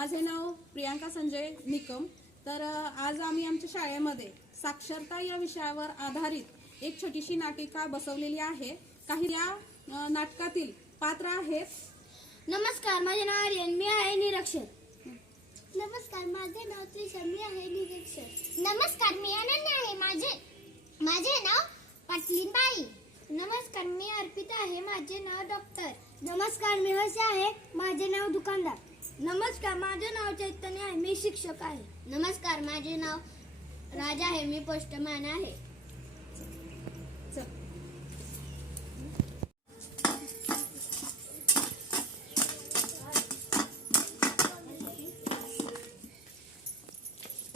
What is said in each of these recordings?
माझे नाव प्रियांका संजय निकम. तर आज आम्ही आमच्या शाळेमध्ये साक्षरता या विषयावर आधारित एक छोटीशी नाटिका बसवलेली आहे. काही या नाटकातील पात्र आहेत. नमस्कार माझे नाव आर्यन मी आहे निरक्षर नमस्कार माझे नाव त्रिशा मी आहे निरक्षर नमस्कार मी अनन्या आहे माझे माझे नाव पाटलीनबाई. नमस्कार मी अर्पिता आहे माझे नाव डॉक्टर. नमस्कार मी हर्ष आहे माझे नाव दुकानदार. नमस्कार माझे नाव चैतन्य आहे. मी शिक्षक आहे. नमस्कार माझे नाव राजा आहे. मी पोस्टमॅन आहे चल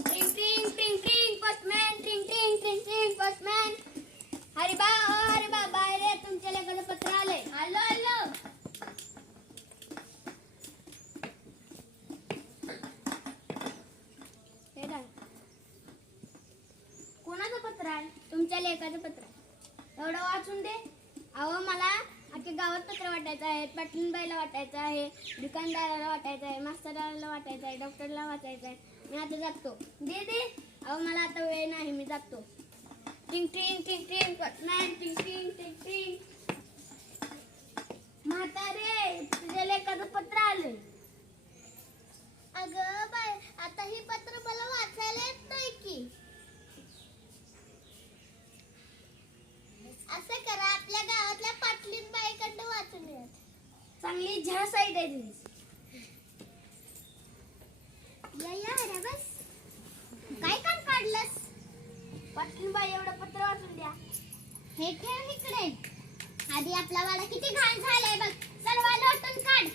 Tring tring tring tring postman tring tring tring tring postman अरे बा अरे बा बाहेर ये, तुमच्या लेखाचं पत्र आलंय आलो आलो हे काय? कोणाचं पत्र आहे तुमच्या लेखाचं पत्र. एवढं वाचून दे. अहो मला अख्ख्या गावात पत्र वाटायचं आहे. पाटलीनबाईला वाटायचं आहे. दुकानदाराला वाटायचं आहे. मास्तराला वाटायचं आहे. डॉक्टरला वाटायचं आहे. मी आता जातो. दे दे. अहो मला आता वेळ नाही. मी जातो. टिंग टिंग टिंग टिंग. नाही टिंग टिंग टिंग टिंग म्हातारे तुझ्या लेखाचं पत्र आलंय अगं बाय आता ही पत्र मला वाचायला येत नाही की असं करा आपल्या गावातल्या पाटलीन बाईकडनं वाचून या चांगली साईड आहे या या अरे बस काय काम काढलंस पटकन बाई एवढं पत्र वाचून द्या. हे ठेव इकडे. आधी आपला वाडा किती घाण झालाय बघ. सर्व लोटून काढ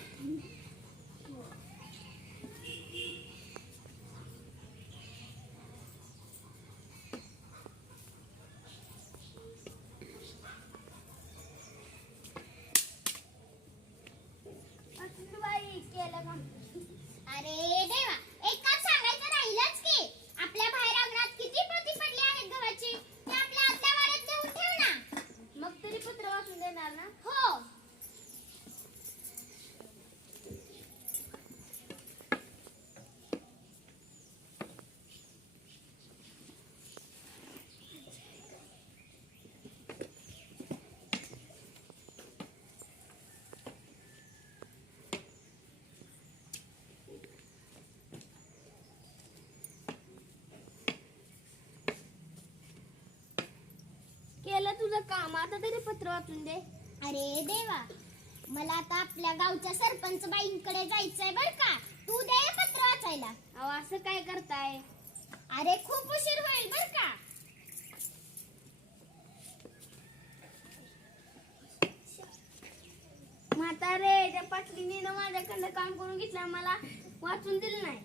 बाई केलं काम अरे देवा एक काम सांगायचं राहिलंच की आपल्या बाहेर अंगणात किती पोती पडली आहेत गव्हाची ते आपल्या आतल्या वाड्यात नेऊन ठेव ना मग तरी पत्र वाचून देणार ना हो केलं तुझं काम आता तरी पत्र वाचून दे. अरे देवा मला आता आपल्या गावच्या सरपंच बाईंकडे जायचंय बर का? तू दे हे पत्र वाचायला. अहो असं काय करताय? अरे खूप उशीर होईल बर का? म्हातारे त्या पाटलीने माझ्याकडनं काम करून घेतलं मला वाचून दिलं नाही.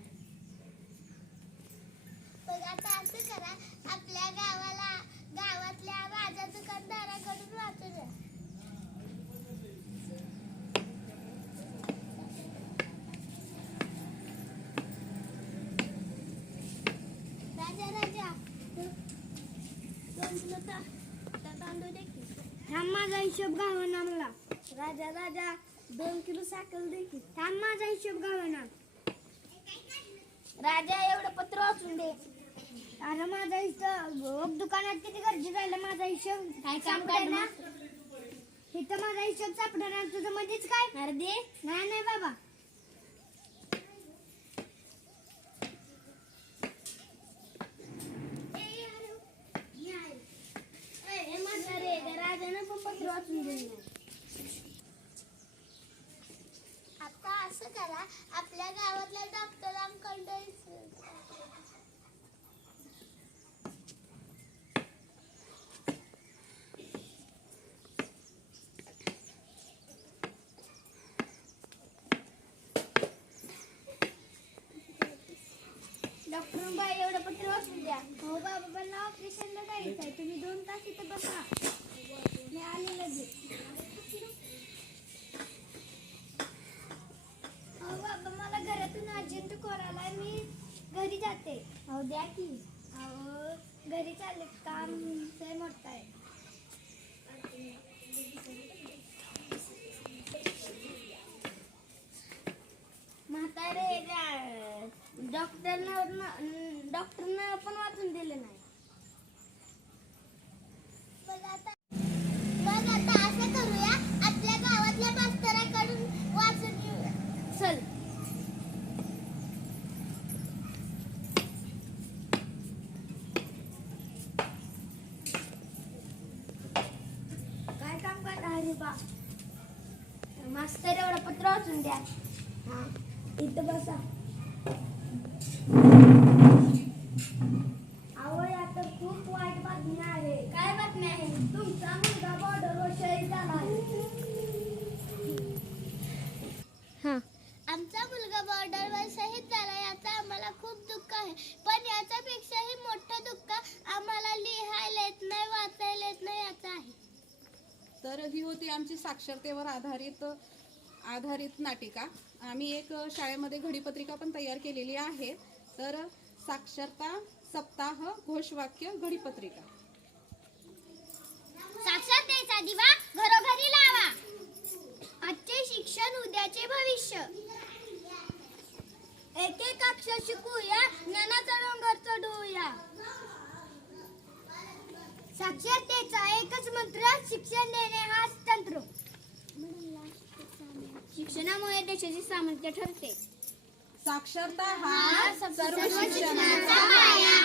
पण आता असं करा आपल्या गावाला गावातल्या माझ्या दुकानदाराकडून वाचून द्या राजा राजा. दोन किलो ता- ता- तांदूळ दे की. थांब माझा हिशोब गावाना मला राजा राजा. दोन किलो साखर दे की. थांब माझा हिशोब गावाना राजा एवढं पत्र वाचून दे. अरे माझा हिशोब दुकानात किती गर्दी झालं माझा हिशोब. काय काम ना. इथं माझा हिशोब सापडणार तुझं मध्येच काय? अरे दे. नाही नाही बाबा. राजानं पण पत्र वाचून दिलं आता असं करा आपल्या गावातल्या डॉक्टरांकडे डॉक्टर बाई एवढं पत्र वाचून द्या. हो बाबा मला ऑपरेशनला जायचं आहे. तुम्ही दोन तास इथं बसा. मी आले लगेच. हो बाबा मला घरातून अर्जंट कॉल आलाय. मी घरी जाते. हो द्या की. अहो घरी चालले काम लय मोठं आहे. डॉक्टरनं डॉक्टरनं पण वाचून दिले नाही. आता असं करूया आपल्या गावातल्या मास्तराकडून वाचून घेऊया. चल. काय काम करता अरे बा मास्तर एवढं पत्र वाचून द्या. हा इथं बसा. आमचा मुलगा बॉर्डरवर शहीद झाला याचा आम्हाला खूप दुःख आहे. पण याच्यापेक्षाही मोठं दुःख आम्हाला लिहायला येत नाही वाचायला येत नाही याचं आहे. तर ही होती आमची साक्षरतेवर आधारित आधारित नाटिका. आम्ही एक शाळेमध्ये घडीपत्रिका पण तयार केलेली आहे. तर साक्षरता सप्ताह घोषवाक्य घडीपत्रिका. साक्षरतेचा दिवा घरोघरी लावा. आजचे शिक्षण उद्याचे भविष्य. एक एक अक्षर शिकूया ज्ञानाचा डोंगर चढूया साक्षरतेचा एकच मंत्र शिक्षण देणे हाच तंत्र. शिक्षणामुळे देशाची सामर्थ्य ठरते. साक्षरता हा सर्व शिक्षणाचा पाया